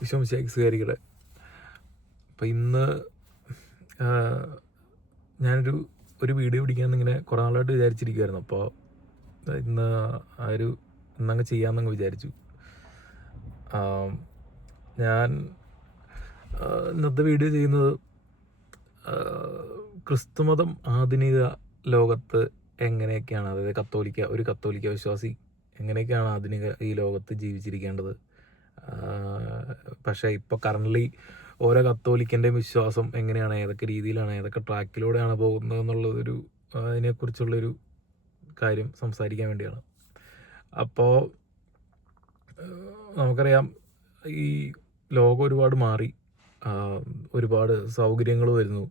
വിശ്വമിശിഹായ്ക്ക് സ്വീകരിക്കട്ടെ. അപ്പം ഇന്ന് ഞാനൊരു വീഡിയോ പിടിക്കാമെന്ന് ഇങ്ങനെ കുറേ നാളായിട്ട് വിചാരിച്ചിരിക്കുമായിരുന്നു. അപ്പോൾ ഇന്ന് ഇന്നങ്ങ് ചെയ്യാമെന്നങ്ങ് വിചാരിച്ചു. ഞാൻ ഇന്നത്തെ വീഡിയോ ചെയ്യുന്നത് ക്രിസ്തുമതം ആധുനിക ലോകത്ത് എങ്ങനെയൊക്കെയാണ്, അതായത് ഒരു കത്തോലിക്ക വിശ്വാസി എങ്ങനെയൊക്കെയാണ് ആധുനിക ഈ ലോകത്ത് ജീവിച്ചിരിക്കേണ്ടത്. പക്ഷേ ഇപ്പോൾ കറൻ്റ്ലി ഓരോ കത്തോലിക്കൻ്റെയും വിശ്വാസം എങ്ങനെയാണ്, ഏതൊക്കെ രീതിയിലാണ്, ഏതൊക്കെ ട്രാക്കിലൂടെയാണ് പോകുന്നത് എന്നുള്ളതൊരു അതിനെക്കുറിച്ചുള്ളൊരു കാര്യം സംസാരിക്കാൻ വേണ്ടിയാണ്. അപ്പോൾ നമുക്കറിയാം, ഈ ലോകം ഒരുപാട് മാറി, ഒരുപാട് സൗകര്യങ്ങൾ വരുന്നു.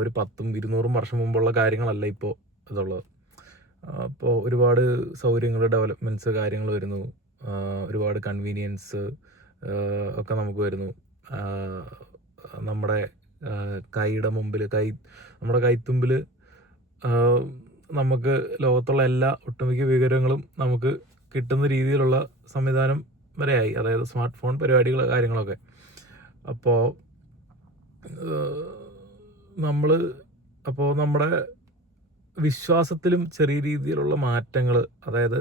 ഒരു 10-200 വർഷം മുമ്പുള്ള കാര്യങ്ങളല്ല ഇപ്പോൾ ഇതുള്ളത്. അപ്പോൾ ഒരുപാട് സൗകര്യങ്ങൾ, ഡെവലപ്മെൻറ്റ്സ് കാര്യങ്ങൾ വരുന്നു. ഒരുപാട് കൺവീനിയൻസ് ഒക്കെ നമുക്ക് വരുന്നു. നമ്മുടെ നമ്മുടെ കൈത്തുമ്പിൽ നമുക്ക് ലോകത്തുള്ള എല്ലാ ഒട്ടുമിക്ക വിവരങ്ങളും നമുക്ക് കിട്ടുന്ന രീതിയിലുള്ള സംവിധാനം വരെയായി, അതായത് സ്മാർട്ട് ഫോൺ പരിപാടികൾ കാര്യങ്ങളൊക്കെ. അപ്പോൾ നമ്മുടെ വിശ്വാസത്തിലും ചെറിയ രീതിയിലുള്ള മാറ്റങ്ങൾ, അതായത്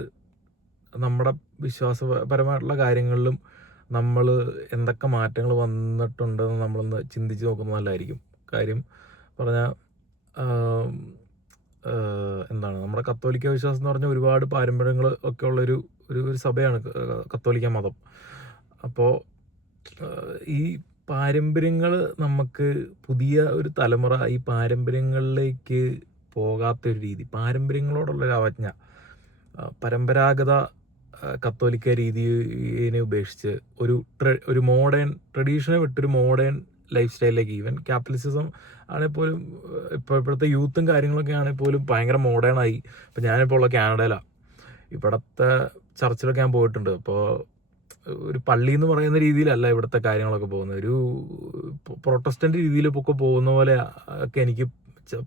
നമ്മുടെ വിശ്വാസപരമായിട്ടുള്ള കാര്യങ്ങളിലും നമ്മൾ എന്തൊക്കെ മാറ്റങ്ങൾ വന്നിട്ടുണ്ടെന്ന് നമ്മളൊന്ന് ചിന്തിച്ച് നോക്കുന്നത് നല്ലതായിരിക്കും. കാര്യം പറഞ്ഞാൽ എന്താണ്, നമ്മുടെ കത്തോലിക്ക വിശ്വാസം എന്ന് പറഞ്ഞാൽ ഒരുപാട് പാരമ്പര്യങ്ങൾ ഒക്കെ ഉള്ളൊരു സഭയാണ് കത്തോലിക്ക മതം. അപ്പോൾ ഈ പാരമ്പര്യങ്ങൾ നമുക്ക് പുതിയ ഒരു തലമുറ ഈ പാരമ്പര്യങ്ങളിലേക്ക് പോകാത്തൊരു രീതി, പാരമ്പര്യങ്ങളോടുള്ളൊരു അവജ്ഞ, പരമ്പരാഗത കത്തോലിക്ക രീതിയെ ഉപേക്ഷിച്ച് ഒരു മോഡേൺ ട്രഡീഷനെ വിട്ടൊരു മോഡേൺ ലൈഫ് സ്റ്റൈലിലേക്ക്, ഈവൻ കാത്തലിസിസം ആണെങ്കിൽ പോലും ഇപ്പോഴത്തെ യൂത്തും കാര്യങ്ങളൊക്കെ ആണെങ്കിൽ പോലും ഭയങ്കര മോഡേണായി. ഇപ്പം ഞാനിപ്പോൾ ഉള്ള കാനഡയിലാണ്. ഇവിടുത്തെ ചർച്ചിലൊക്കെ ഞാൻ പോയിട്ടുണ്ട്. അപ്പോൾ ഒരു പള്ളി എന്ന് പറയുന്ന രീതിയിലല്ല ഇവിടുത്തെ കാര്യങ്ങളൊക്കെ പോകുന്നത്. ഒരു പ്രൊട്ടസ്റ്റൻ്റ് രീതിയിലൊക്കെ പോകുന്ന പോലെ ഒക്കെ എനിക്ക്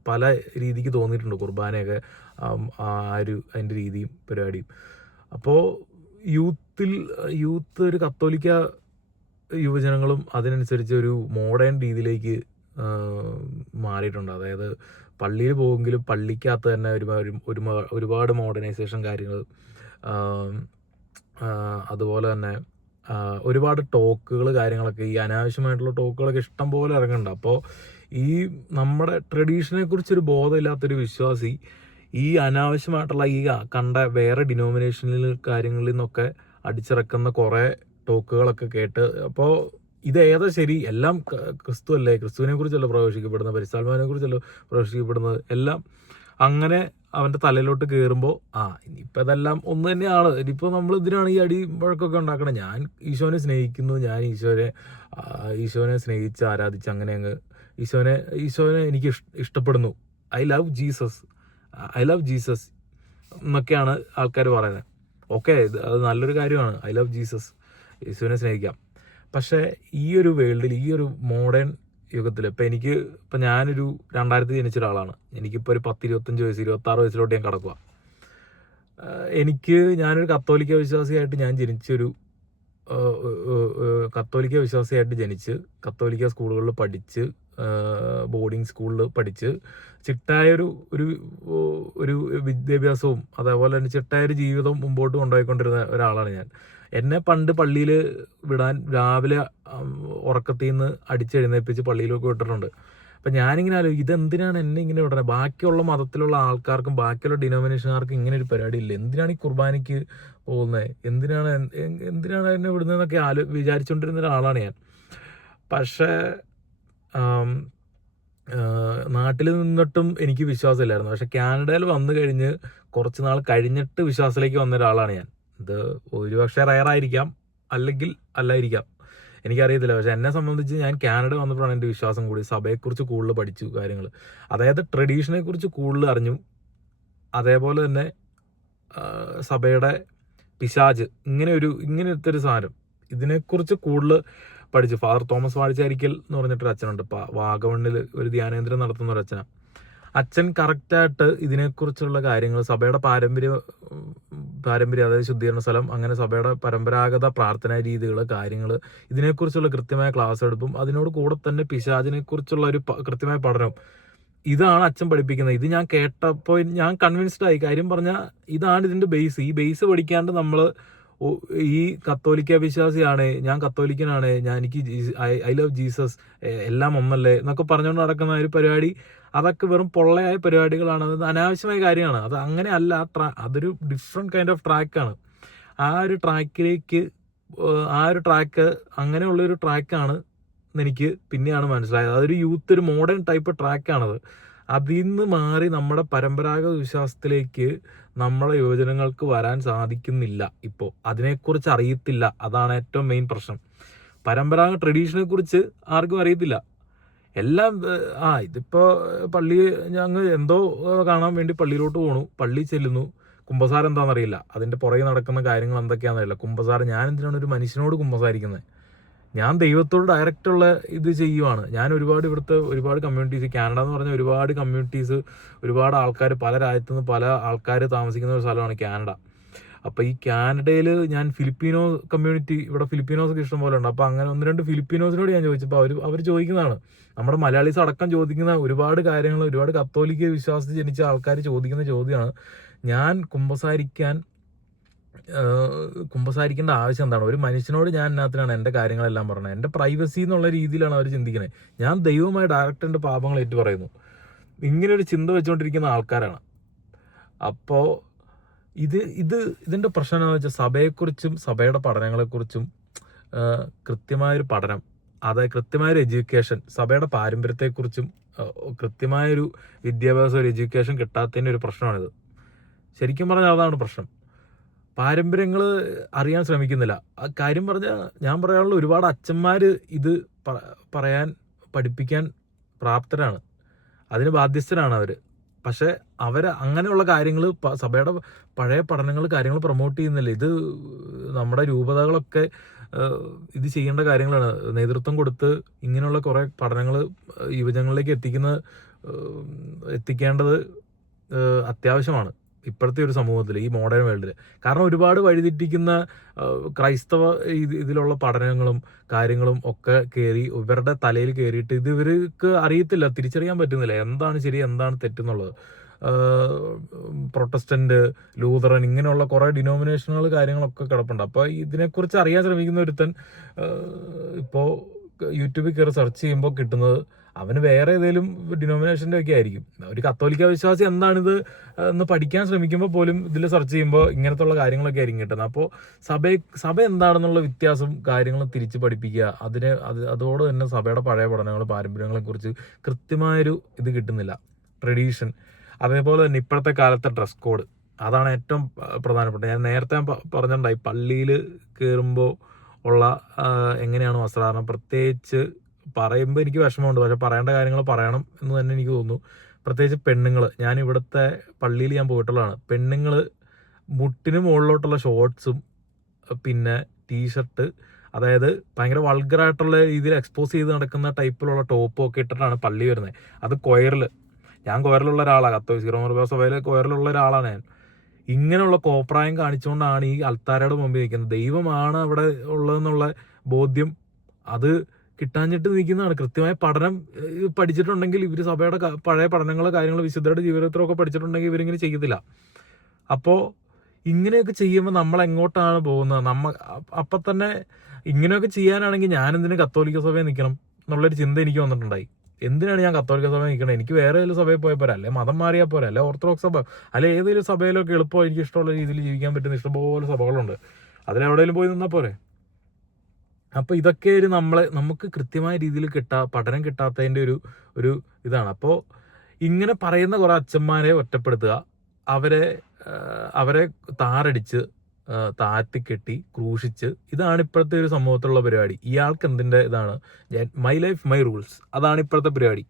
പല രീതിക്ക് തോന്നിയിട്ടുണ്ട്. കുർബാനയൊക്കെ അതിൻ്റെ രീതിയും പരിപാടിയും. അപ്പോൾ യൂത്ത് ഒരു കത്തോലിക്ക യുവജനങ്ങളും അതിനനുസരിച്ച് ഒരു മോഡേൺ രീതിയിലേക്ക് മാറിയിട്ടുണ്ട്. അതായത് പള്ളിയിൽ പോകുമെങ്കിലും പള്ളിക്കകത്ത് തന്നെ ഒരുപാട് മോഡേണൈസേഷൻ കാര്യങ്ങൾ, അതുപോലെ തന്നെ ഒരുപാട് ടോക്കുകൾ കാര്യങ്ങളൊക്കെ, ഈ അനാവശ്യമായിട്ടുള്ള ടോക്കുകളൊക്കെ ഇഷ്ടം പോലെ ഇറങ്ങുന്നുണ്ട്. അപ്പോൾ ഈ നമ്മുടെ ട്രഡീഷനെ കുറിച്ചൊരു ബോധമില്ലാത്തൊരു വിശ്വാസി ഈ അനാവശ്യമായിട്ടുള്ള ഈ കണ്ട വേറെ ഡിനോമിനേഷനിൽ കാര്യങ്ങളിൽ നിന്നൊക്കെ അടിച്ചിറക്കുന്ന കുറേ ടോക്കുകളൊക്കെ കേട്ട്, അപ്പോൾ ഇത് ഏതാ ശരി? എല്ലാം ക്രിസ്തു അല്ലേ, ക്രിസ്തുവിനെ കുറിച്ചല്ല പ്രവേശിക്കപ്പെടുന്നത്, പരിശുദ്ധാത്മാവിനെ കുറിച്ചല്ല പ്രവേശിക്കപ്പെടുന്നത്, എല്ലാം അങ്ങനെ അവൻ്റെ തലയിലോട്ട് കയറുമ്പോൾ ഇനിയിപ്പോൾ ഇതെല്ലാം ഒന്ന് തന്നെയാണ്. ഇനിയിപ്പോൾ നമ്മൾ ഇതിനാണ് ഈ അടി വഴക്കൊക്കെ ഉണ്ടാക്കണം. ഞാൻ ഈശോനെ സ്നേഹിക്കുന്നു, ഞാൻ ഈശോനെ സ്നേഹിച്ച് ആരാധിച്ച് അങ്ങനെ അങ്ങ് ഈശോനെ എനിക്ക് ഇഷ്ടപ്പെടുന്നു, ഐ ലവ് ജീസസ് എന്നൊക്കെയാണ് ആൾക്കാർ പറയുന്നത്. ഓക്കെ, അത് നല്ലൊരു കാര്യമാണ്, ഐ ലവ് ജീസസ്, യേശുവിനെ സ്നേഹിക്കാം. പക്ഷേ ഈ ഒരു വേൾഡിൽ, ഈ ഒരു മോഡേൺ യുഗത്തിൽ, ഇപ്പം ഞാനൊരു 2000 ജനിച്ച ഒരാളാണ്. എനിക്കിപ്പോൾ ഒരു 10-25 വയസ്സ് 26 വയസ്സിലോട്ട് ഞാൻ കടക്കുക. ഞാനൊരു കത്തോലിക്ക വിശ്വാസിയായിട്ട് ജനിച്ച് കത്തോലിക്ക സ്കൂളുകളിൽ പഠിച്ച്, ബോർഡിംഗ് സ്കൂളിൽ പഠിച്ച്, ചിട്ടായൊരു ഒരു വിദ്യാഭ്യാസവും അതേപോലെ തന്നെ ചിട്ടായൊരു ജീവിതവും മുമ്പോട്ട് കൊണ്ടുപോയിക്കൊണ്ടിരുന്ന ഒരാളാണ് ഞാൻ. എന്നെ പണ്ട് പള്ളിയിൽ വിടാൻ രാവിലെ ഉറക്കത്തിൽ നിന്ന് അടിച്ചെഴുന്നേൽപ്പിച്ച് പള്ളിയിലൊക്കെ വിട്ടിട്ടുണ്ട്. അപ്പം ഞാനിങ്ങനെ ആലോചിക്കും, ഇതെന്തിനാണ് എന്നെ ഇങ്ങനെ വിടണേ? ബാക്കിയുള്ള മതത്തിലുള്ള ആൾക്കാർക്കും ബാക്കിയുള്ള ഡിനോമിനേഷൻകാർക്കും ഇങ്ങനെ ഒരു പരിപാടി ഇല്ല. എന്തിനാണ് ഈ കുർബാനയ്ക്ക് പോകുന്നത്? എന്തിനാണ് എന്നെ വിടുന്നതെന്നൊക്കെ വിചാരിച്ചുകൊണ്ടിരുന്ന ഒരാളാണ് ഞാൻ. പക്ഷേ നാട്ടിൽ നിന്നിട്ടും എനിക്ക് വിശ്വാസമില്ലായിരുന്നു. പക്ഷെ കാനഡയിൽ വന്നു കഴിഞ്ഞ് കുറച്ച് നാൾ കഴിഞ്ഞിട്ട് വിശ്വാസത്തിലേക്ക് വന്ന ഒരാളാണ് ഞാൻ. ഇത് ഒരുപക്ഷെ റയറായിരിക്കാം, അല്ലെങ്കിൽ അല്ലായിരിക്കാം, എനിക്കറിയത്തില്ല. പക്ഷെ എന്നെ സംബന്ധിച്ച് ഞാൻ കാനഡ വന്നപ്പോഴാണ് എൻ്റെ വിശ്വാസം കൂടി, സഭയെക്കുറിച്ച് കൂടുതൽ പഠിച്ചു കാര്യങ്ങൾ, അതായത് ട്രഡീഷനെ കുറിച്ച് കൂടുതൽ അറിഞ്ഞു. അതേപോലെ തന്നെ സഭയുടെ പിശാച്, ഇങ്ങനത്തെ ഒരു സാധനം, ഇതിനെക്കുറിച്ച് കൂടുതൽ പഠിച്ചു. ഫാദർ തോമസ് വാഴ്ചാരിക്കൽ എന്ന് പറഞ്ഞിട്ടൊരു അച്ഛനുണ്ട്, വാഗമണ്ണിൽ ഒരു ധ്യാനേന്ദ്രം നടത്തുന്ന ഒരു അച്ഛനാണ്. അച്ഛൻ കറക്റ്റായിട്ട് ഇതിനെക്കുറിച്ചുള്ള കാര്യങ്ങൾ സഭയുടെ പാരമ്പര്യം അതായത് ശുദ്ധീകരണ സ്ഥലം അങ്ങനെ സഭയുടെ പരമ്പരാഗത പ്രാർത്ഥനാ രീതികൾ കാര്യങ്ങൾ ഇതിനെക്കുറിച്ചുള്ള കൃത്യമായ ക്ലാസ് എടുപ്പും അതിനോട് കൂടെ തന്നെ പിശാചിനെക്കുറിച്ചുള്ള ഒരു കൃത്യമായ പഠനവും ഇതാണ് അച്ഛൻ പഠിപ്പിക്കുന്നത്. ഇത് ഞാൻ കേട്ടപ്പോൾ ഞാൻ കൺവിൻസ്ഡ് ആയി. കാര്യം പറഞ്ഞാൽ ഇതാണ് ഇതിൻ്റെ ബേസ്. ഈ ബേസ് പഠിക്കാണ്ട് നമ്മൾ ഈ കത്തോലിക്ക വിശ്വാസിയാണ്, ഞാൻ കത്തോലിക്കനാണ്, എനിക്ക് ഐ ലവ് ജീസസ്, എല്ലാം ഒന്നല്ലേ എന്നൊക്കെ പറഞ്ഞുകൊണ്ട് നടക്കുന്ന ഒരു പരിപാടി, അതൊക്കെ വെറും പൊള്ളയായ പരിപാടികളാണ്. അത് അനാവശ്യമായ കാര്യമാണ്. അത് അങ്ങനെ അല്ല. അതൊരു ഡിഫറെൻറ്റ് കൈൻഡ് ഓഫ് ട്രാക്കാണ്. ആ ഒരു ട്രാക്ക് അങ്ങനെയുള്ളൊരു ട്രാക്കാണ് എനിക്ക് പിന്നെയാണ് മനസ്സിലായത്. അതൊരു ഒരു മോഡേൺ ടൈപ്പ് ട്രാക്കാണത്. അതിൽ നിന്ന് മാറി നമ്മുടെ പരമ്പരാഗത വിശ്വാസത്തിലേക്ക് നമ്മുടെ യുവജനങ്ങൾക്ക് വരാൻ സാധിക്കുന്നില്ല. ഇപ്പോൾ അതിനെക്കുറിച്ച് അറിയത്തില്ല. അതാണ് ഏറ്റവും മെയിൻ പ്രശ്നം. പരമ്പരാഗത ട്രഡീഷനെ കുറിച്ച് ആർക്കും അറിയത്തില്ല. എല്ലാം ഇതിപ്പോൾ ഞങ്ങൾ എന്തോ കാണാൻ വേണ്ടി പള്ളിയിലോട്ട് പോകണു, പള്ളി ചെല്ലുന്നു, കുമ്പസാരം എന്താണെന്നറിയില്ല, അതിൻ്റെ പുറകെ നടക്കുന്ന കാര്യങ്ങൾ എന്തൊക്കെയാണെന്നറിയില്ല. കുമ്പസാരം ഞാൻ എന്തിനാണ് ഒരു മനുഷ്യനോട് കുമ്പസാരിക്കുന്നത്? ഞാൻ ദൈവത്തോട് ഡയറക്റ്റുള്ള ഇത് ചെയ്യുവാണ്. ഞാൻ ഇവിടുത്തെ ഒരുപാട് കമ്മ്യൂണിറ്റീസ്, കാനഡ എന്ന് പറഞ്ഞ ഒരുപാട് കമ്മ്യൂണിറ്റീസ്, ഒരുപാട് ആൾക്കാർ, പല രാജ്യത്തുനിന്ന് പല ആൾക്കാർ താമസിക്കുന്ന ഒരു സ്ഥലമാണ് കാനഡ. അപ്പോൾ ഈ കാനഡയിൽ ഞാൻ ഫിലിപ്പീനോ കമ്മ്യൂണിറ്റി, ഇവിടെ ഫിലിപ്പീനോസൊക്കെ ഇഷ്ടം പോലെ ഉണ്ട്. അപ്പോൾ അങ്ങനെ 1-2 ഫിലിപ്പീനോസിനോട് ഞാൻ ചോദിച്ചപ്പോൾ അവർ ചോദിക്കുന്നതാണ്, നമ്മുടെ മലയാളീസ് അടക്കം ചോദിക്കുന്ന ഒരുപാട് കാര്യങ്ങൾ, ഒരുപാട് കത്തോലിക്ക വിശ്വാസത്തിൽ ജനിച്ച ആൾക്കാർ ചോദിക്കുന്ന ചോദ്യമാണ്, ഞാൻ കുമ്പസാരിക്കേണ്ട ആവശ്യം എന്താണ്? ഒരു മനുഷ്യനോട് ഞാൻ ഇതിനകത്തിനാണ് എൻ്റെ കാര്യങ്ങളെല്ലാം പറഞ്ഞത്. എൻ്റെ പ്രൈവസി എന്നുള്ള രീതിയിലാണ് അവർ ചിന്തിക്കുന്നത്. ഞാൻ ദൈവവുമായി ഡയറക്റ്റ് എൻ്റെ പാപങ്ങൾ ഏറ്റു പറയുന്നു. ഇങ്ങനൊരു ചിന്ത വെച്ചുകൊണ്ടിരിക്കുന്ന ആൾക്കാരാണ്. അപ്പോൾ ഇതിൻ്റെ പ്രശ്നം എന്താണെന്ന് വെച്ചാൽ, സഭയെക്കുറിച്ചും സഭയുടെ പഠനങ്ങളെക്കുറിച്ചും കൃത്യമായൊരു പഠനം, അതായത് കൃത്യമായൊരു എഡ്യൂക്കേഷൻ, സഭയുടെ പാരമ്പര്യത്തെക്കുറിച്ചും കൃത്യമായൊരു വിദ്യാഭ്യാസം, ഒരു എഡ്യൂക്കേഷൻ കിട്ടാത്തതിൻ്റെ ഒരു പ്രശ്നമാണിത്. ശരിക്കും പറഞ്ഞാൽ അതാണ് പ്രശ്നം. പാരമ്പര്യങ്ങൾ അറിയാൻ ശ്രമിക്കുന്നില്ല. ആ കാര്യം പറഞ്ഞാൽ ഞാൻ പറയാനുള്ള ഒരുപാട് അച്ഛന്മാർ ഇത് പഠിപ്പിക്കാൻ പ്രാപ്തരാണ്, അതിന് ബാധ്യസ്ഥരാണ് അവർ. പക്ഷേ അങ്ങനെയുള്ള കാര്യങ്ങൾ സഭയുടെ പഴയ പഠനങ്ങൾ കാര്യങ്ങൾ പ്രൊമോട്ട് ചെയ്യുന്നില്ല. ഇത് നമ്മുടെ രൂപതകളൊക്കെ ഇത് ചെയ്യേണ്ട കാര്യങ്ങളാണ്. നേതൃത്വം കൊടുത്ത് ഇങ്ങനെയുള്ള കുറേ പഠനങ്ങൾ യുവജനങ്ങളിലേക്ക് എത്തിക്കേണ്ടത് അത്യാവശ്യമാണ് ഇപ്പോഴത്തെ ഒരു സമൂഹത്തിൽ, ഈ മോഡേൺ വേൾഡിൽ. കാരണം ഒരുപാട് വഴിതെറ്റിക്കുന്ന ക്രൈസ്തവ ഇതിലുള്ള പഠനങ്ങളും കാര്യങ്ങളും ഒക്കെ ഇവരുടെ തലയിൽ കയറിയിട്ട് ഇവർക്ക് അറിയത്തില്ല, തിരിച്ചറിയാൻ പറ്റുന്നില്ല എന്താണ് ശരി എന്താണ് തെറ്റെന്നുള്ളത്. പ്രൊട്ടസ്റ്റന്റ്, ലൂതറൻ, ഇങ്ങനെയുള്ള കുറേ ഡിനോമിനേഷനുകൾ കാര്യങ്ങളൊക്കെ കിടപ്പുണ്ട്. അപ്പോൾ ഇതിനെക്കുറിച്ച് അറിയാൻ ശ്രമിക്കുന്ന ഒരുത്തൻ ഇപ്പോൾ യൂട്യൂബിൽ കയറി സെർച്ച് ചെയ്യുമ്പോൾ കിട്ടുന്നത് അവന് വേറെ ഏതെങ്കിലും ഡിനോമിനേഷൻ്റെ ഒക്കെ ആയിരിക്കും. ഒരു കത്തോലിക്ക വിശ്വാസി എന്താണിത് എന്ന് പഠിക്കാൻ ശ്രമിക്കുമ്പോൾ പോലും ഇതിൽ സെർച്ച് ചെയ്യുമ്പോൾ ഇങ്ങനത്തുള്ള കാര്യങ്ങളൊക്കെ ആയിരിക്കും കിട്ടുന്നത്. അപ്പോൾ സഭ എന്താണെന്നുള്ള വ്യത്യാസം കാര്യങ്ങൾ തിരിച്ച് പഠിപ്പിക്കുക, അതോട് തന്നെ സഭയുടെ പഴയ പഠനങ്ങൾ, പാരമ്പര്യങ്ങളെക്കുറിച്ച് കൃത്യമായൊരു ഇത് കിട്ടുന്നില്ല, ട്രഡീഷൻ. അതേപോലെ തന്നെ ഇപ്പോഴത്തെ കാലത്തെ ഡ്രസ് കോഡ്, അതാണ് ഏറ്റവും പ്രധാനപ്പെട്ട. ഞാൻ നേരത്തെ പറഞ്ഞിട്ടുണ്ടായി, പള്ളിയിൽ കയറുമ്പോൾ ഉള്ള എങ്ങനെയാണ് വസ്ത്രധാരണം, പ്രത്യേകിച്ച് പറയുമ്പോൾ എനിക്ക് വിഷമമുണ്ട്, പക്ഷെ പറയേണ്ട കാര്യങ്ങൾ പറയണം എന്ന് തന്നെ എനിക്ക് തോന്നുന്നു. പ്രത്യേകിച്ച് പെണ്ണുങ്ങൾ, ഞാൻ ഇവിടുത്തെ പള്ളിയിൽ ഞാൻ പോയിട്ടുള്ളതാണ്. പെണ്ണുങ്ങൾ മുട്ടിന് മുകളിലോട്ടുള്ള ഷോർട്ട്സും പിന്നെ ടീഷർട്ട്, അതായത് ഭയങ്കര വൾഗറായിട്ടുള്ള രീതിയിൽ എക്സ്പോസ് ചെയ്ത് നടക്കുന്ന ടൈപ്പിലുള്ള ടോപ്പും ഒക്കെ ഇട്ടിട്ടാണ് പള്ളി വരുന്നത്. അത് ഞാൻ കൊയറിലുള്ള ഒരാളാണ്, സീറോ സഭയിൽ കൊയറിലുള്ള ഒരാളാണ് ഞാൻ. ഇങ്ങനെയുള്ള കോപ്രായം കാണിച്ചുകൊണ്ടാണ് ഈ അൾത്താരയുടെ മുമ്പിൽ നിൽക്കുന്നത്. ദൈവമാണ് അവിടെ ഉള്ളതെന്നുള്ള ബോധ്യം അത് കിട്ടാഞ്ഞിട്ട് നിൽക്കുന്നതാണ്. കൃത്യമായ പഠനം പഠിച്ചിട്ടുണ്ടെങ്കിൽ ഇവർ സഭയുടെ പഴയ പഠനങ്ങൾ, കാര്യങ്ങൾ, വിശുദ്ധരുടെ ജീവിതത്തിലൊക്കെ പഠിച്ചിട്ടുണ്ടെങ്കിൽ ഇവരിങ്ങനെ ചെയ്യത്തില്ല. അപ്പോൾ ഇങ്ങനെയൊക്കെ ചെയ്യുമ്പോൾ നമ്മൾ എങ്ങോട്ടാണ് പോകുന്നത്? അപ്പം തന്നെ ഇങ്ങനെയൊക്കെ ചെയ്യാനാണെങ്കിൽ ഞാനെന്തിനും കത്തോലിക്ക സഭയിൽ നിൽക്കണം എന്നുള്ളൊരു ചിന്ത എനിക്ക് വന്നിട്ടുണ്ടായി. എന്തിനാണ് ഞാൻ കത്തോലിക്ക സഭയിൽ നിൽക്കണം? എനിക്ക് വേറെ ഏതെങ്കിലും സഭയിൽ പോയാൽ പോരാ, അല്ലെ മതം മാറിയാൽ പോരാ, അല്ലെ ഓർത്തഡോക്സ് സഭ, അല്ലെ ഏതെങ്കിലും സഭയിലൊക്കെ എളുപ്പം എനിക്ക് ഇഷ്ടമുള്ള രീതിയിൽ ജീവിക്കാൻ പറ്റുന്ന ഇഷ്ടംപോലെ സഭകളുണ്ട്, അതിലെവിടെയെങ്കിലും പോയി നിന്നാൽ പോരെ. അപ്പോൾ ഇതൊക്കെ നമുക്ക് കൃത്യമായ രീതിയിൽ പഠനം കിട്ടാത്തതിൻ്റെ ഒരു ഇതാണ്. അപ്പോൾ ഇങ്ങനെ പറയുന്ന കുറേ അച്ഛന്മാരെ ഒറ്റപ്പെടുത്തുക, അവരെ താറടിച്ച് താഴ്ത്തിക്കെട്ടി ക്രൂശിച്ച്, ഇതാണ് ഇപ്പോഴത്തെ ഒരു സമൂഹത്തിലുള്ള പരിപാടി. ഇയാൾക്ക് എന്തിൻ്റെ ഇതാണ്, മൈ ലൈഫ് മൈ റൂൾസ്, അതാണ് ഇപ്പോഴത്തെ പരിപാടി.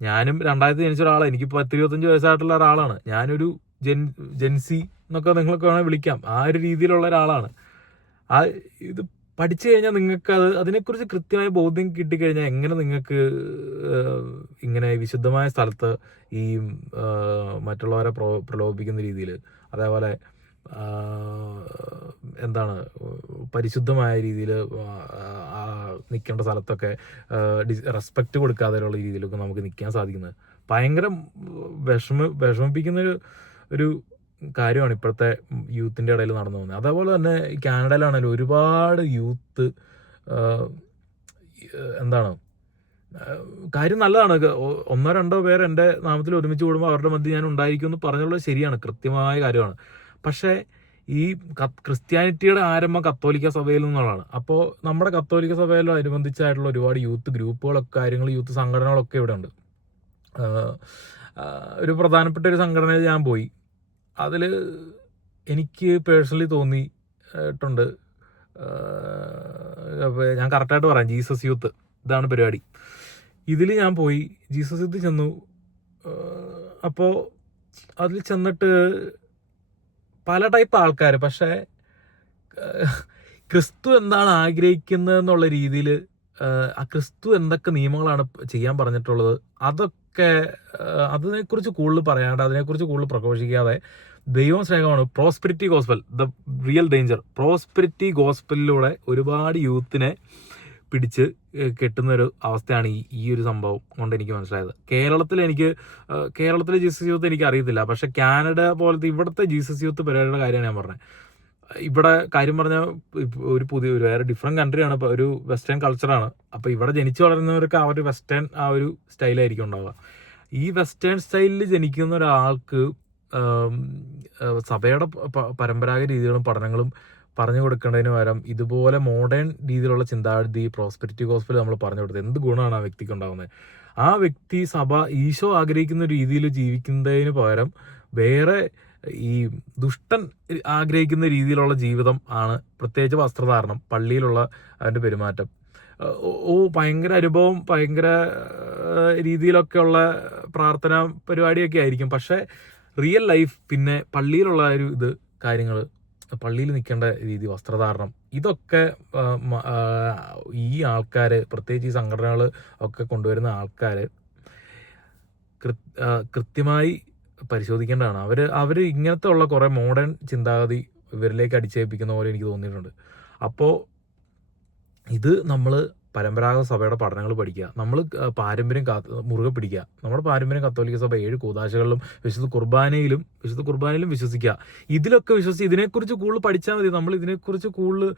ഞാനും 2000 ജനിച്ച ഒരാളാണ്, എനിക്കിപ്പോൾ 25 വയസ്സായിട്ടുള്ള ഒരാളാണ്. ഞാനൊരു ജെൻസി എന്നൊക്കെ നിങ്ങൾക്ക് വേണമെങ്കിൽ വിളിക്കാം, ആ ഒരു രീതിയിലുള്ള ഒരാളാണ്. ഇത് പഠിച്ചു കഴിഞ്ഞാൽ നിങ്ങൾക്ക് അതിനെക്കുറിച്ച് കൃത്യമായ ബോധ്യം കിട്ടിക്കഴിഞ്ഞാൽ എങ്ങനെ നിങ്ങൾക്ക് ഇങ്ങനെ വിശുദ്ധമായ സ്ഥലത്ത് ഈ മറ്റുള്ളവരെ പ്രലോഭിപ്പിക്കുന്ന രീതിയിൽ, അതേപോലെ എന്താണ് പരിശുദ്ധമായ രീതിയിൽ നിൽക്കേണ്ട സ്ഥലത്തൊക്കെ റെസ്പെക്റ്റ് കൊടുക്കാതെയുള്ള രീതിയിലൊക്കെ നമുക്ക് നിൽക്കാൻ സാധിക്കുന്നത് ഭയങ്കര വിഷമിപ്പിക്കുന്ന ഒരു കാര്യമാണ് ഇപ്പോഴത്തെ യൂത്തിൻ്റെ ഇടയിൽ നടന്നു പോകുന്നത്. അതേപോലെ തന്നെ ഈ കാനഡയിലാണെങ്കിലും ഒരുപാട് യൂത്ത് എന്താണ് കാര്യം നല്ലതാണ്. 1-2 പേർ എൻ്റെ നാമത്തിൽ ഒരുമിച്ച് കൂടുമ്പോൾ അവരുടെ മധ്യ ഞാൻ ഉണ്ടായിരിക്കും എന്ന് പറഞ്ഞുള്ളത് ശരിയാണ്, കൃത്യമായ കാര്യമാണ്. പക്ഷേ ഈ ക്രിസ്ത്യാനിറ്റിയുടെ ആരംഭം കത്തോലിക്ക സഭയിൽ നിന്നുള്ളതാണ്. അപ്പോൾ നമ്മുടെ കത്തോലിക്ക സഭയിലനുബന്ധിച്ചായിട്ടുള്ള ഒരുപാട് യൂത്ത് ഗ്രൂപ്പുകളൊക്കെ യൂത്ത് സംഘടനകളൊക്കെ ഇവിടെ ഉണ്ട്. ഒരു പ്രധാനപ്പെട്ട ഒരു സംഘടനയിൽ ഞാൻ പോയി. അതിൽ എനിക്ക് പേഴ്സണലി തോന്നിയിട്ടുണ്ട്, ഞാൻ കറക്റ്റായിട്ട് പറയാം, ജീസസ് യൂത്ത്, ഇതാണ് പരിപാടി. ഇതിൽ ഞാൻ പോയി ജീസസ് യൂത്ത് ചെന്നു. അപ്പോൾ അതിൽ ചെന്നിട്ട് പല ടൈപ്പ് ആൾക്കാർ, പക്ഷേ ക്രിസ്തു എന്താണ് ആഗ്രഹിക്കുന്നതെന്നുള്ള രീതിയിൽ ആ ക്രിസ്തു എന്തൊക്കെ നിയമങ്ങളാണ് ചെയ്യാൻ പറഞ്ഞിട്ടുള്ളത് അതൊക്കെ അതിനെക്കുറിച്ച് കൂടുതൽ പറയാണ്ട്, അതിനെക്കുറിച്ച് കൂടുതൽ പ്രഘോഷിക്കാതെ ദൈവം സ്നേഹമാണ്, prosperity gospel, the real danger, prosperity ഗോസ്പലിലൂടെ ഒരുപാട് യൂത്തിനെ പിടിച്ച് കെട്ടുന്നൊരു അവസ്ഥയാണ് ഈ ഒരു സംഭവം കൊണ്ട് എനിക്ക് മനസ്സിലായത്. കേരളത്തിലെ ജീസസ് യൂത്ത് എനിക്ക് അറിയത്തില്ല, പക്ഷെ കാനഡ പോലത്തെ ഇവിടുത്തെ ജീസസ് യൂത്ത് പരിപാടിയുടെ കാര്യമാണ് ഞാൻ പറഞ്ഞത്. ഇവിടെ കാര്യം പറഞ്ഞാൽ ഒരു വേറെ ഡിഫറെൻറ്റ് കൺട്രിയാണ്, ഒരു വെസ്റ്റേൺ കൾച്ചറാണ്. അപ്പോൾ ഇവിടെ ജനിച്ചു വളരുന്നവർക്ക് ആ ഒരു വെസ്റ്റേൺ ആ ഒരു സ്റ്റൈലായിരിക്കും ഉണ്ടാവുക. ഈ വെസ്റ്റേൺ സ്റ്റൈലിൽ ജനിക്കുന്ന ഒരാൾക്ക് സഭയുടെ പരമ്പരാഗത രീതികളും പഠനങ്ങളും പറഞ്ഞു കൊടുക്കേണ്ടതിന് പകരം ഇതുപോലെ മോഡേൺ രീതിയിലുള്ള ചിന്താഗതി പ്രോസ്പെരിറ്റി ഗോസ്പൽ നമ്മൾ പറഞ്ഞു കൊടുത്തത് എന്ത് ഗുണമാണ് ആ വ്യക്തിക്ക് ഉണ്ടാകുന്നത്? ആ വ്യക്തി ഈശോ ആഗ്രഹിക്കുന്ന രീതിയിൽ ജീവിക്കുന്നതിന് പകരം വേറെ ഈ ദുഷ്ടൻ ആഗ്രഹിക്കുന്ന രീതിയിലുള്ള ജീവിതം ആണ്, പ്രത്യേകിച്ച് വസ്ത്രധാരണം, പള്ളിയിലുള്ള അതിൻ്റെ പെരുമാറ്റം, ഭയങ്കര അനുഭവം, ഭയങ്കര രീതിയിലൊക്കെയുള്ള പ്രാർത്ഥന പരിപാടിയൊക്കെ ആയിരിക്കും. പക്ഷേ റിയൽ ലൈഫ് പിന്നെ പള്ളിയിലുള്ള ഒരു കാര്യങ്ങൾ, പള്ളിയിൽ നിൽക്കേണ്ട രീതി, വസ്ത്രധാരണം, ഇതൊക്കെ ഈ ആൾക്കാർ, പ്രത്യേകിച്ച് ഈ സംഘടനകൾ ഒക്കെ കൊണ്ടുവരുന്ന ആൾക്കാർ കൃത്യമായി പരിശോധിക്കേണ്ടതാണ്. അവർ ഇങ്ങനത്തെ ഉള്ള കുറേ മോഡേൺ ചിന്താഗതി ഇവരിലേക്ക് അടിച്ചേൽപ്പിക്കുന്ന പോലെ എനിക്ക് തോന്നിയിട്ടുണ്ട്. അപ്പോൾ ഇത് നമ്മൾ പരമ്പരാഗത സഭയുടെ പഠനങ്ങൾ പഠിക്കുക, നമ്മൾ പാരമ്പര്യം മുറുകെ പിടിക്കുക. നമ്മുടെ പാരമ്പര്യം കത്തോലിക്ക സഭ 7 കൂദാശകളിലും വിശുദ്ധ കുർബാനയിലും വിശ്വസിക്കുക. ഇതിലൊക്കെ ഇതിനെക്കുറിച്ച് കൂടുതൽ പഠിച്ചാൽ മതി. നമ്മൾ ഇതിനെക്കുറിച്ച് കൂടുതൽ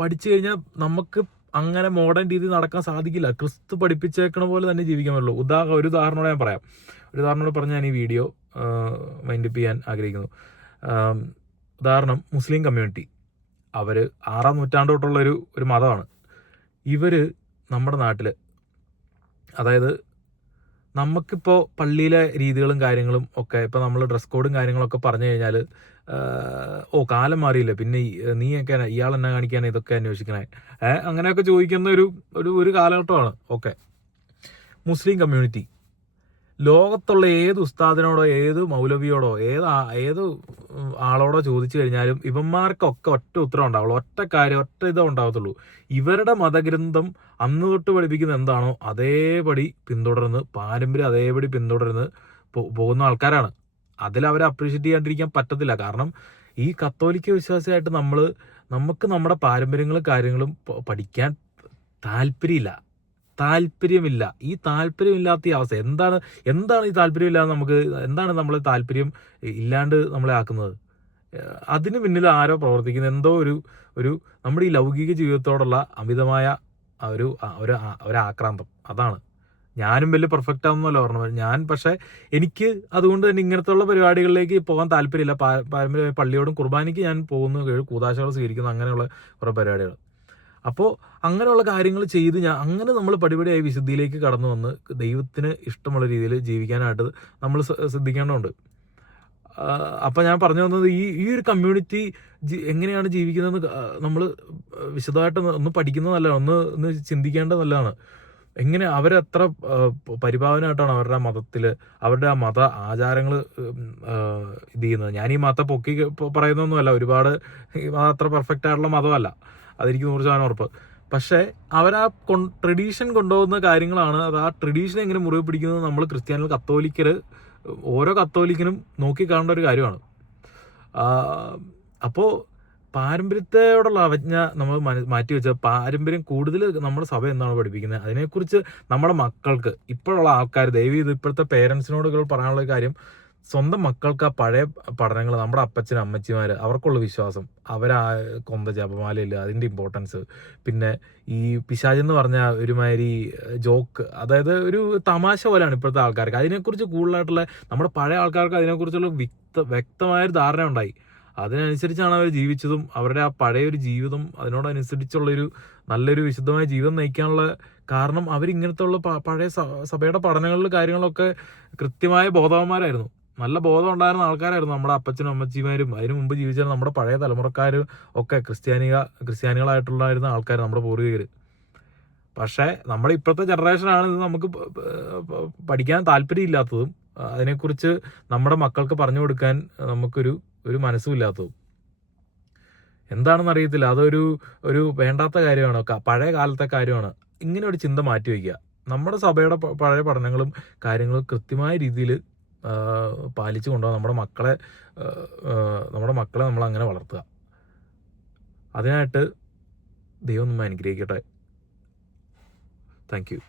പഠിച്ചു കഴിഞ്ഞാൽ നമുക്ക് അങ്ങനെ മോഡേൺ രീതി നടക്കാൻ സാധിക്കില്ല. ക്രിസ്തു പഠിപ്പിച്ചേക്കണ പോലെ തന്നെ ജീവിക്കാൻ പറ്റുള്ളൂ. ഒരു ഉദാഹരണോടെ ഞാൻ പറയാം. പറഞ്ഞ് ഞാൻ ഈ വീഡിയോ വൈൻഡപ്പ് ചെയ്യാൻ ആഗ്രഹിക്കുന്നു. ഉദാഹരണം, മുസ്ലിം കമ്മ്യൂണിറ്റി, അവർ 6-ാം നൂറ്റാണ്ട് തൊട്ടുള്ള ഒരു മതമാണ്. ഇവർ നമ്മുടെ നാട്ടിൽ, അതായത് നമുക്കിപ്പോൾ പള്ളിയിലെ രീതികളും കാര്യങ്ങളും ഒക്കെ, ഇപ്പോൾ നമ്മൾ ഡ്രസ് കോഡും കാര്യങ്ങളൊക്കെ പറഞ്ഞു കഴിഞ്ഞാൽ കാലം മാറിയില്ല, പിന്നെ നീയൊക്കെ ഇയാൾ എന്നാ കാണിക്കാൻ ഇതൊക്കെ അന്വേഷിക്കണേ, അങ്ങനെയൊക്കെ ചോദിക്കുന്ന ഒരു കാലഘട്ടമാണ്. ഓക്കെ, മുസ്ലിം കമ്മ്യൂണിറ്റി ലോകത്തുള്ള ഏത് ഉസ്താദിനോടോ ഏത് മൗലവിയോടോ ഏത് ആളോടോ ചോദിച്ചു കഴിഞ്ഞാലും ഇവന്മാർക്കൊക്കെ ഒറ്റ ഉത്തരം ഉണ്ടാവുള്ളൂ, ഒറ്റ ഇതേ ഉണ്ടാവത്തുള്ളൂ. ഇവരുടെ മതഗ്രന്ഥം അന്ന് തൊട്ട് പഠിപ്പിക്കുന്ന എന്താണോ അതേപടി പിന്തുടർന്ന്, പാരമ്പര്യം അതേപടി പിന്തുടർന്ന് പോകുന്ന ആൾക്കാരാണ്. അതിലവരെ അപ്രീഷിയേറ്റ് ചെയ്യാണ്ടിരിക്കാൻ പറ്റത്തില്ല. കാരണം ഈ കത്തോലിക്ക വിശ്വാസിയായിട്ട് നമുക്ക് നമ്മുടെ പാരമ്പര്യങ്ങളും കാര്യങ്ങളും പഠിക്കാൻ താല്പര്യമില്ല. ഈ താല്പര്യമില്ലാത്ത ഈ അവസ്ഥ എന്താണ് ഈ താല്പര്യമില്ലാതെ നമുക്ക് എന്താണ് നമ്മളെ താല്പര്യം ഇല്ലാണ്ട് നമ്മളെ ആക്കുന്നത്? അതിന് പിന്നിൽ ആരോ പ്രവർത്തിക്കുന്ന എന്തോ ഒരു നമ്മുടെ ഈ ലൗകിക ജീവിതത്തോടുള്ള അമിതമായ ഒരു ആക്രാന്തം. അതാണ്. ഞാനും വലിയ പെർഫെക്റ്റ് ആവുന്നല്ലോ പറഞ്ഞത് പക്ഷേ എനിക്ക് അതുകൊണ്ട് തന്നെ ഇങ്ങനത്തുള്ള പരിപാടികളിലേക്ക് പോകാൻ താല്പര്യമില്ല. പാരമ്പര്യമായ പള്ളിയോടും കുർബാനയ്ക്ക് ഞാൻ പോകുന്നു, കൂദാശകൾ സ്വീകരിക്കുന്നു, അങ്ങനെയുള്ള കുറേ പരിപാടികൾ. അപ്പോൾ അങ്ങനെയുള്ള കാര്യങ്ങൾ ചെയ്ത് അങ്ങനെ നമ്മൾ പടിപടിയായി വിശുദ്ധിയിലേക്ക് കടന്നു വന്ന് ദൈവത്തിന് ഇഷ്ടമുള്ള രീതിയിൽ ജീവിക്കാനായിട്ട് നമ്മൾ ശ്രദ്ധിക്കേണ്ടതുണ്ട്. അപ്പോൾ ഞാൻ പറഞ്ഞു വന്നത് ഈ ഒരു കമ്മ്യൂണിറ്റി എങ്ങനെയാണ് ജീവിക്കുന്നതെന്ന് നമ്മൾ വിശദമായിട്ട് ഒന്ന് പഠിക്കുന്നത് നല്ലതാണ്, ഒന്ന് ചിന്തിക്കേണ്ടത് നല്ലതാണ്. എങ്ങനെ അവരെത്ര പരിഭാവനമായിട്ടാണ് അവരുടെ മതത്തിൽ അവരുടെ ആ മത ആചാരങ്ങൾ ഇത് ചെയ്യുന്നത്. ഞാൻ ഈ മതത്തെ പൊക്കി പറയുന്നൊന്നുമല്ല, ഒരുപാട് അത്ര പെർഫെക്റ്റ് ആയിട്ടുള്ള മതമല്ല. അതെനിക്ക് 100% ഉറപ്പ്. പക്ഷേ അവരാ ട്രഡീഷൻ കൊണ്ടുപോകുന്ന കാര്യങ്ങളാണ്. അത് ആ ട്രഡീഷൻ എങ്ങനെ മുറുകെ പിടിക്കുന്നത് നമ്മൾ ക്രിസ്ത്യാനികൾ, കത്തോലിക്കർ, ഓരോ കത്തോലിക്കനും നോക്കിക്കാണേണ്ട ഒരു കാര്യമാണ്. അപ്പോൾ പാരമ്പര്യത്തോടുള്ള അവജ്ഞ നമ്മൾ മാറ്റി വെച്ചാൽ പാരമ്പര്യം കൂടുതൽ നമ്മുടെ സഭ എന്താണ് പഠിപ്പിക്കുന്നത് അതിനെക്കുറിച്ച് നമ്മുടെ മക്കൾക്ക്, ഇപ്പോഴുള്ള ആൾക്കാർ, ദയവ് ചെയ്ത് ഇപ്പോഴത്തെ പേരൻസിനോട് പറയാനുള്ള കാര്യം, സ്വന്തം മക്കൾക്ക് ആ പഴയ പഠനങ്ങൾ, നമ്മുടെ അപ്പച്ചനും അമ്മച്ചിമാർ അവർക്കുള്ള വിശ്വാസം, അവരാ കൊന്ത ജപമാലയില്ല അതിൻ്റെ ഇമ്പോർട്ടൻസ്, പിന്നെ ഈ പിശാചെന്ന് പറഞ്ഞ ഒരുമാതിരി ജോക്ക്, അതായത് ഒരു തമാശ പോലെയാണ് ഇപ്പോഴത്തെ ആൾക്കാർക്ക്. അതിനെക്കുറിച്ച് കൂടുതലായിട്ടുള്ള നമ്മുടെ പഴയ ആൾക്കാർക്ക് അതിനെക്കുറിച്ചുള്ള വ്യക്തമായൊരു ധാരണ ഉണ്ടായി. അതിനനുസരിച്ചാണ് അവർ ജീവിച്ചതും അവരുടെ ആ പഴയൊരു ജീവിതം അതിനോടനുസരിച്ചുള്ളൊരു നല്ലൊരു വിശുദ്ധമായ ജീവിതം നയിക്കാനുള്ള കാരണം അവരിങ്ങനത്തെ ഉള്ള പഴയ സഭയുടെ പഠനങ്ങളിൽ കാര്യങ്ങളൊക്കെ കൃത്യമായ ബോധവാന്മാരായിരുന്നു. നല്ല ബോധം ഉണ്ടായിരുന്ന ആൾക്കാരായിരുന്നു നമ്മുടെ അപ്പച്ചനും അമ്മച്ചിമാരും. അതിനു മുമ്പ് ജീവിച്ച നമ്മുടെ പഴയ തലമുറക്കാരും ഒക്കെ ക്രിസ്ത്യാനികളായിട്ടുള്ളായിരുന്ന ആൾക്കാർ, നമ്മുടെ പൂർവികർ. പക്ഷേ നമ്മുടെ ഇപ്പോഴത്തെ ജനറേഷനാണ് ഇത് നമുക്ക് പഠിക്കാൻ താല്പര്യമില്ലാത്തതും അതിനെക്കുറിച്ച് നമ്മുടെ മക്കൾക്ക് പറഞ്ഞു കൊടുക്കാൻ നമുക്കൊരു മനസ്സുമില്ലാത്തതും. എന്താണെന്ന് അറിയത്തില്ല. അതൊരു വേണ്ടാത്ത കാര്യമാണ്, പഴയ കാലത്തെ കാര്യമാണ്. ഇങ്ങനെ ഒരു ചിന്ത മാറ്റി വയ്ക്കുക. നമ്മുടെ സഭയുടെ പഴയ പഠനങ്ങളും കാര്യങ്ങളും കൃത്യമായ രീതിയിൽ പാലിച്ചു കൊണ്ടുപോകാൻ നമ്മുടെ മക്കളെ നമ്മൾ അങ്ങനെ വളർത്തുക. അതിനായിട്ട് ദൈവം നമ്മെ അനുഗ്രഹിക്കട്ടെ. Thank you.